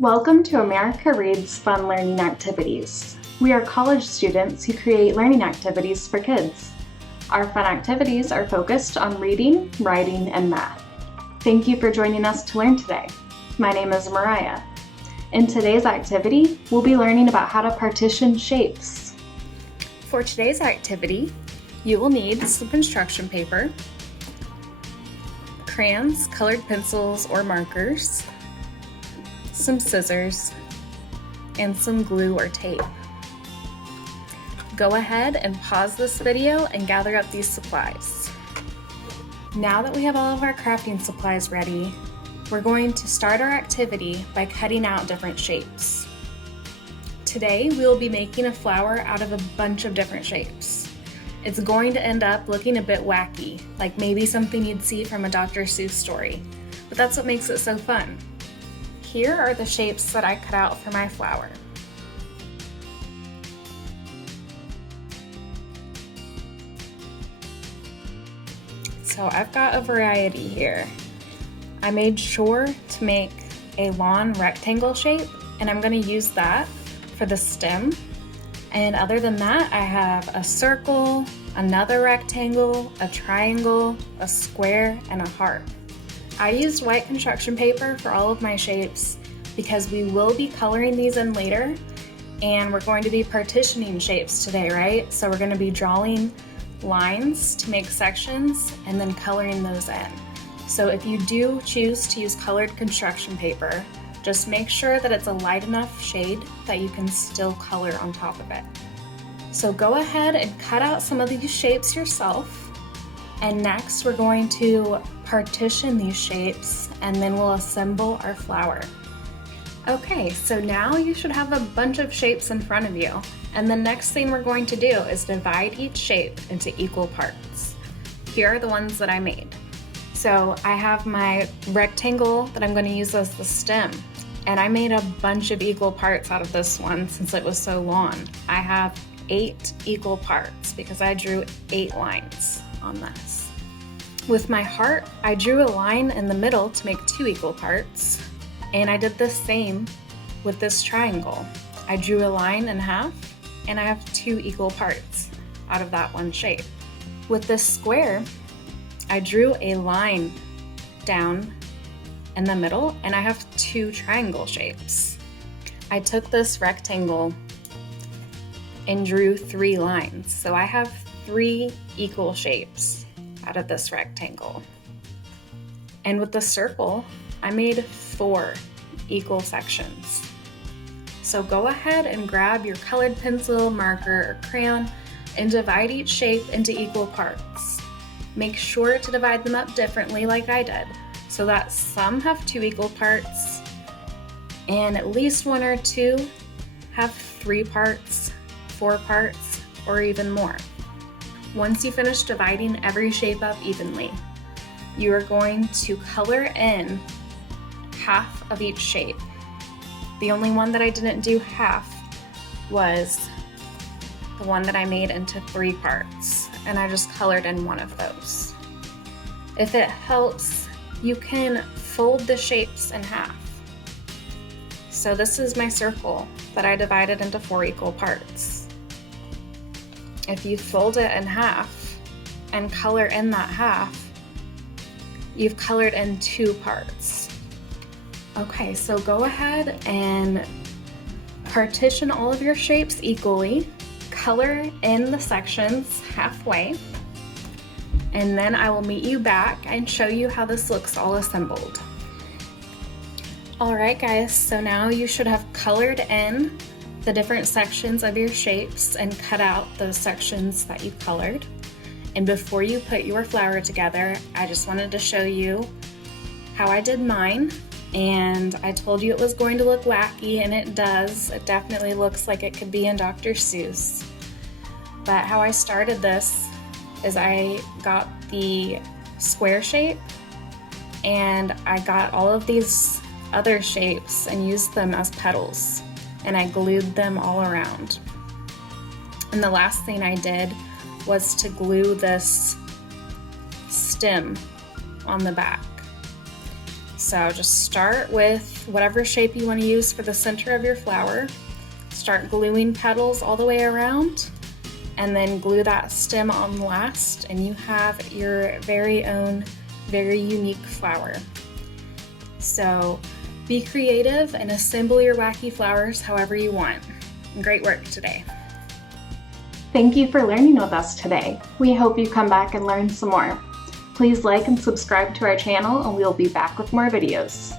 Welcome to America Reads Fun Learning Activities. We are college students who create learning activities for kids. Our fun activities are focused on reading, writing, and math. Thank you for joining us to learn today. My name is Mariah. In today's activity, we'll be learning about how to partition shapes. For today's activity, you will need some construction paper, crayons, colored pencils or markers, some scissors, and some glue or tape. Go ahead and pause this video and gather up these supplies. Now that we have all of our crafting supplies ready, we're going to start our activity by cutting out different shapes. Today, we will be making a flower out of a bunch of different shapes. It's going to end up looking a bit wacky, like maybe something you'd see from a Dr. Seuss story, but that's what makes it so fun. Here are the shapes that I cut out for my flower. So I've got a variety here. I made sure to make a lawn rectangle shape, and I'm going to use that for the stem. And other than that, I have a circle, another rectangle, a triangle, a square, and a heart. I used white construction paper for all of my shapes because we will be coloring these in later, and we're going to be partitioning shapes today, right? So we're going to be drawing lines to make sections and then coloring those in. So if you do choose to use colored construction paper, just make sure that it's a light enough shade that you can still color on top of it. So go ahead and cut out some of these shapes yourself. And next we're going to partition these shapes and then we'll assemble our flower. Okay, so now you should have a bunch of shapes in front of you. And the next thing we're going to do is divide each shape into equal parts. Here are the ones that I made. So I have my rectangle that I'm going to use as the stem, and I made a bunch of equal parts out of this one since it was so long. I have 8 equal parts because I drew 8 lines on this. With my heart, I drew a line in the middle to make 2 equal parts, and I did the same with this triangle. I drew a line in half, and I have 2 equal parts out of that one shape. With this square, I drew a line down in the middle, and I have 2 triangle shapes. I took this rectangle and drew 3 lines, so I have 3 equal shapes out of this rectangle. And with the circle, I made 4 equal sections. So go ahead and grab your colored pencil, marker, or crayon and divide each shape into equal parts. Make sure to divide them up differently like I did, so that some have 2 equal parts and at least 1 or 2 have 3 parts, 4 parts, or even more. Once you finish dividing every shape up evenly, you are going to color in half of each shape. The only one that I didn't do half was the one that I made into 3 parts, and I just colored in one of those. If it helps, you can fold the shapes in half. So this is my circle that I divided into 4 equal parts. If you fold it in half and color in that half, you've colored in 2 parts. Okay, so go ahead and partition all of your shapes equally. Color in the sections halfway, and then I will meet you back and show you how this looks all assembled. Alright guys, so now you should have colored in the different sections of your shapes and cut out those sections that you colored. And before you put your flower together, I just wanted to show you how I did mine. And I told you it was going to look wacky, and it does. It definitely looks like it could be in Dr. Seuss. But how I started this is I got the square shape, and I got all of these other shapes and used them as petals, and I glued them all around. And the last thing I did was to glue this stem on the back. So just start with whatever shape you want to use for the center of your flower. Start gluing petals all the way around, and then glue that stem on last, and you have your very own, very unique flower. So be creative and assemble your wacky flowers however you want. Great work today. Thank you for learning with us today. We hope you come back and learn some more. Please like and subscribe to our channel, and we'll be back with more videos.